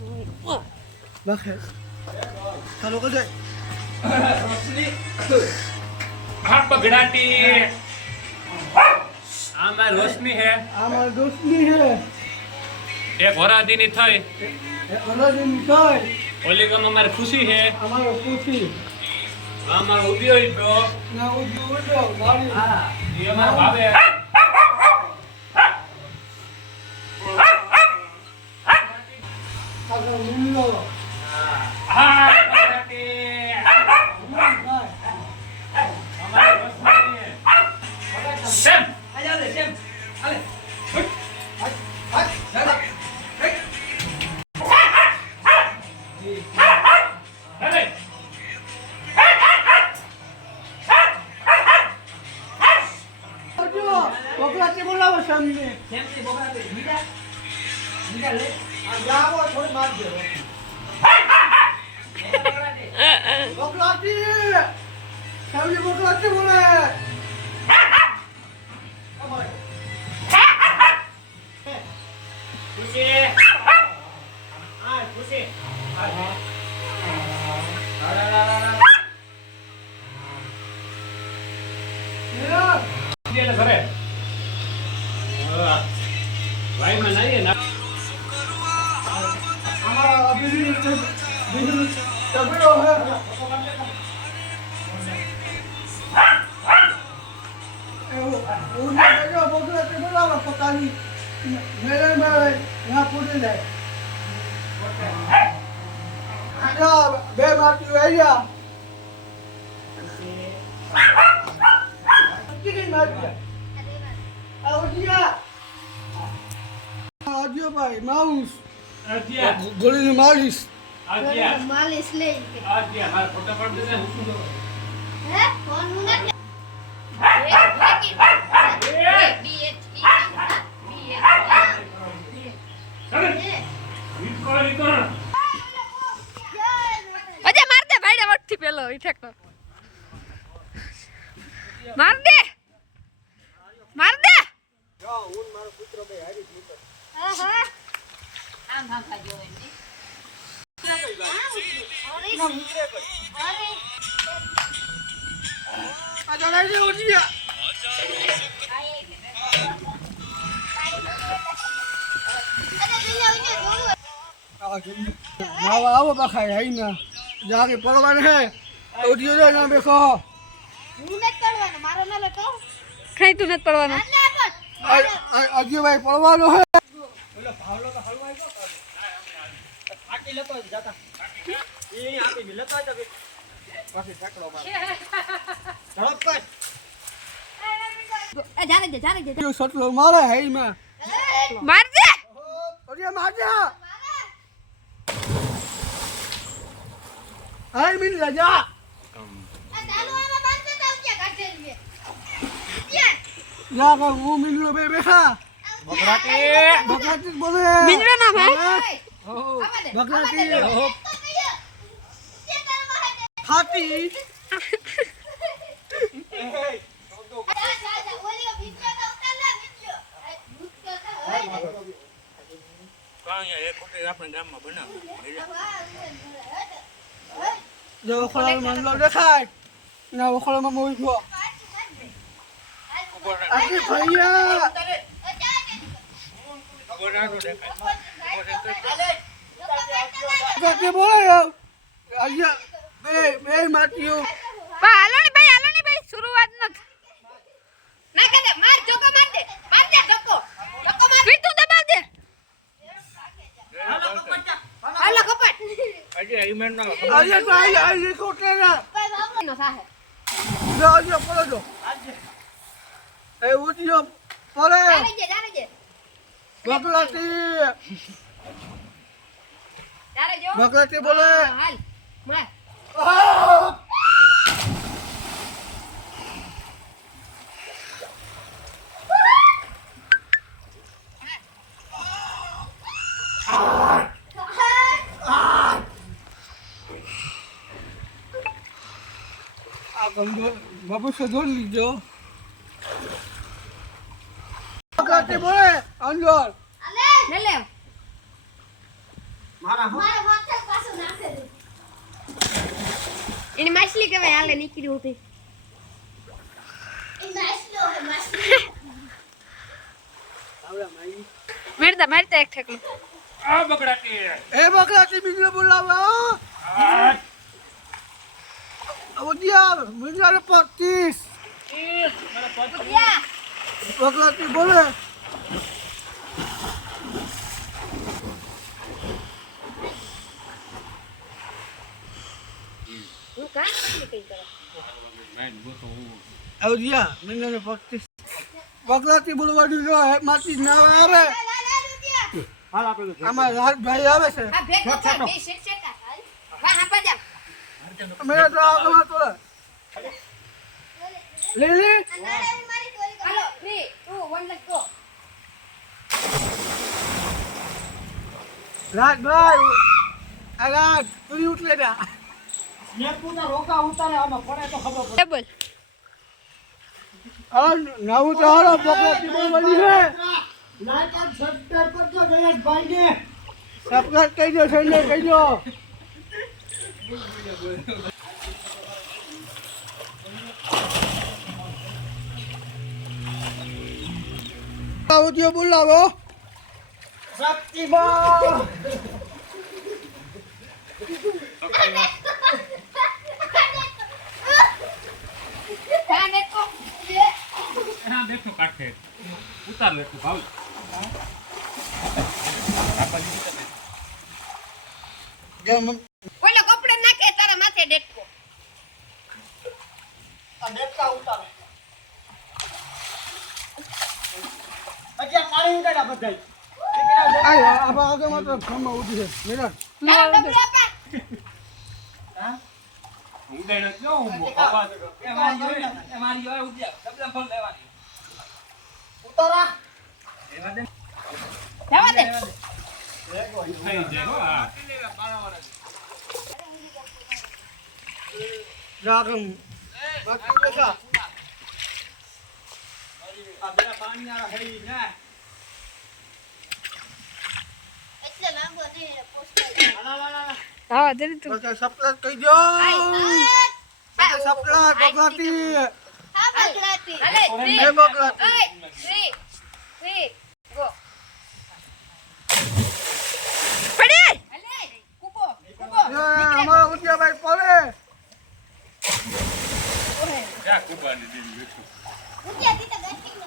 बखे चलो कर दे हाथ पकड़ाती आमार रोशनी है हमार दोस्ती है एक होरा दिन थई दिन काय ओली गम हमार खुशी है हमार खुशी हमार उदियो इतो ना उड़ो मारी हां ये हमार भावे अगर मिलो हां पकड़ाती हमार रोशनी है सेम आ जाओ रे सेम आले बकराती बोलावो सामने सेमથી બોકરાતી નીકળ લે जाओ थोड़ी मार दे बकराती सामने बकराती बोले खुशी हां खुशी ये घरे भाई में नहीं है ना हमारा बिजली तगड़ो है उन्हें जो बकराती बोलावो पकाली मेरे में यहाँ पूरे जाए अच्छा बे मारती है या कितनी मारती है आजियो भाई माउस आजिया गोली ने मारिस आजिया मालिश ले आजिया हमारा फोटो पड़ दे है कौन मुना અજે માર દે ભાઈડા વટથી પેલો ઈઠેકનો માર દે જાઓ હું મારો પુત્ર બે હારી દીધો હા આમ ભાગા જોવે ને આ જણાઈ દે ઓડિયા નાવા આવો બખાય હઈ ના જાકે પડવાને હે ઓડિયો જો ના બેખો હું નથી પડવાનો મારો ના લે કહું ખાઈ તું નથી પડવાનો અજીયો ભાઈ પડવાનો હે ઓલો ભાવલો તો હલવાઈ ગયો આટી લેતો જાતા એ આટી બી લેતો જ પાછી ઠાકડો માર ઝડપ કર એ જાને દે જો સટલો મારે હઈ માં માર દે ઓડિયા માર દે હાય મિલ જા આ ચાલુ આમાં બાંધતે તો કે કાઢે લે જા કે હું મિલનો બે બેઠા બકરાતી બોલે મિંજરો ના ભાઈ બકરાતી ખાતી આપણે ગામમાં બનાવ જો ખોળામાં મંડલો દેખાય ના ખોળામાં મોઈ ગયો આજે ભૈયા કે બોલે આજે બે માટીઓ બા હાલો ને ભાઈ શરૂઆત નથી ના કે માર જોકો માર દે જોકો માર ફીર તું દબાવ દે હાલો કપટ આજે ઈમેન નો આજે તો આજે કોટેરા નો સાહે જો આજે પડો જો એ ઉઠ્યો પડે જાને જે બકરાતી તારે જો બકરાતી બોલે હાલ માર बाबू से धो लीजो बोले अंजल ले ले મારા હો મારા માથે પાછું નાખે દે એની માછલી કહેવાય હાલે નીકળી ઉઠી એ માછલો હે માછલી આવડા માઈ મારતા એક ઠેકલું આ બકડાટી એ બકરાટી બીજને બોલાવો આ અવધિયા મિલને 25 મારા પગ યા બકરાટી બોલે હું કા નીકળી કરે અવધિયા મિલને 25 બકરાટી બોલવાની જો માટી ના આવે હાલ આપણે તો આમાં રાજભાઈ આવે છે આ ભેગો કર બે શેક શેક હાલ વાહ હા પજા મેં તો આગળ તો લીલી હાલો 3 2 1 લેટ્સ ગો રાજભાઈ આ રાજ તું ઉઠલે જા મેં પૂરા રોકા ઉતારે આમાં પડે તો ખબર પડે ટેબલ આ નવું તો હાલો બકરાટી બોલવાની છે લાઈક અને સબસ્ક્રાઇબ કરજો ગણેશભાઈ ને સબસ્ક્રાઇબ કરી દો સંજય કરી દો આવજો બોલાવો શક્તિમાન હા દેખો હા બેઠો કાઠે ઉતાર લે તું ભાવ ઓલો કપડે નાખે તારા માથે ડેટકો આ દેખતા ઉતાર અચ્છા પાણી ઉડાડા બધાય આપા આગળ માત્ર ફોનમાં ઉઠી છે મેરા તારા ડબલું આપા હા ઉડાડ્યો ક્યો હું બાબા એ મારી હોય ઉડ્યા ડબલા ફળ લેવાની ઉતારા એવા દે જવા દે થઈ જાય હો આ જાગમ બાકી બેસા આ બેરા પાણી આ હઈ ને એટલે લાંબો નહીં પોસ્ટ ના હા દે તું બસ સપ્લાય કહી દો બસ સપ્લાય બકરાટી હા બકરાતી હાલે એ બકરાટી 3 ગો પડી હાલે કૂબો અમારા ઉદ્યાભાઈ પડે જા કુબાની દીધી ઉઠ્યા દીતા ગચ્ચી